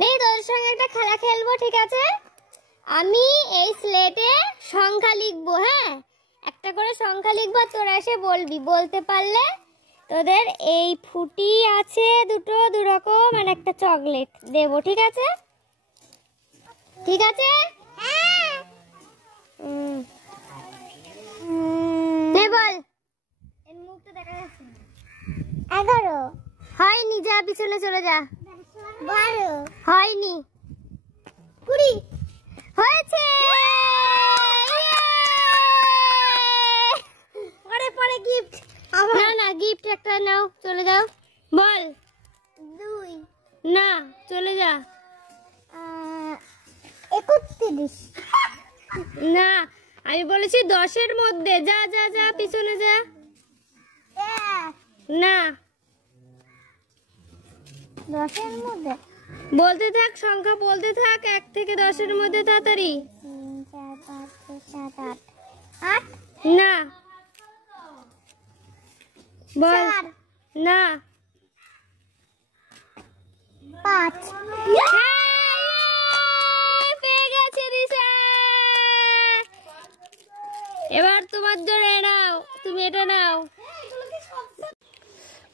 নেই, তোদের সঙ্গে একটা খেলা খেলবো, ঠিক আছে? আমি এই স্লেটে সংখ্যা লিখবো, হ্যাঁ? একটা করে সংখ্যা লিখবো, তোরা এসে বলবি, বলতে পারলে তোদের এই ফুটি আছে দুটো, দুরকম, আর একটা চকলেট দেবো, ঠিক আছে? ঠিক আছে? হ্যাঁ। নে বল। এর মুখটা দেখা যাচ্ছে না। 11 হয়নি, যা পিছনে চলে যা। 12 হয়নি। 20 হয়েছে। পরে পরে গিফট। না না, গিফট একটা নাও, চলে যাও। বল। 2 না, চলে যা। 31 না, আমি বলেছি 10 এর মধ্যে, যা যা যা, পিছনে যা। না, 10 এর মধ্যে বলতে থাক, সংখ্যা বলতে থাক, 1 থেকে 10 এর মধ্যে, তাড়াতাড়ি। 3 4 5 6 7 8 8 না বল। না 5 পেয়ে গেছে রিসা। এবার তোমার জন্য নাও, তুমি এটা নাও।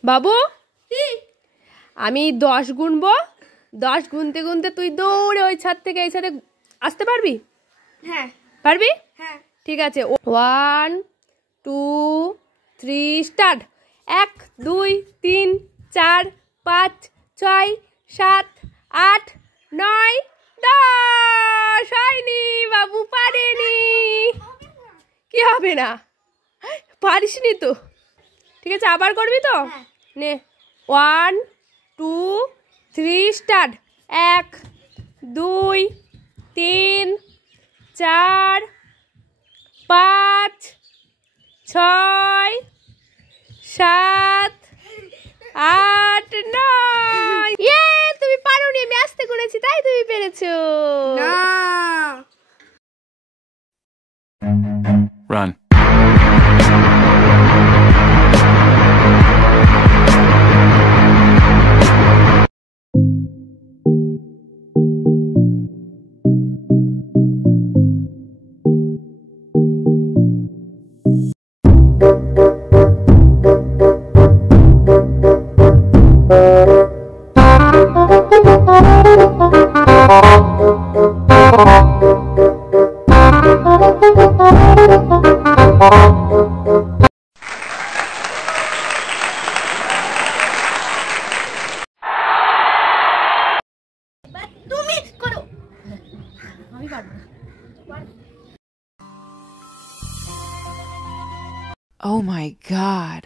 বাবু, আমি 10 গুনবো, 10 গুনতে গুনতে তুই দৌড়ে ওই ছাদ থেকে এই ছাদে আসতে পারবি? হ্যাঁ পারবি? হ্যাঁ। ঠিক আছে, 1 2 3 স্টার্ট। 1 2 3 4 5 6 7 8 9 10 হয়নি, বাবু পারেনি। কি হবে না? পারিসনি তো। ঠিক আছে, আবার করবি তো? নে, 1 2 3 স্টার্ট। 1 2 3 4 5 6 7 8 9। ইয়ে, তুমি পারোনি, আমি আস্তে করেছি তাই তুমি পেরেছো। না Run. তুমি করো। Oh my God.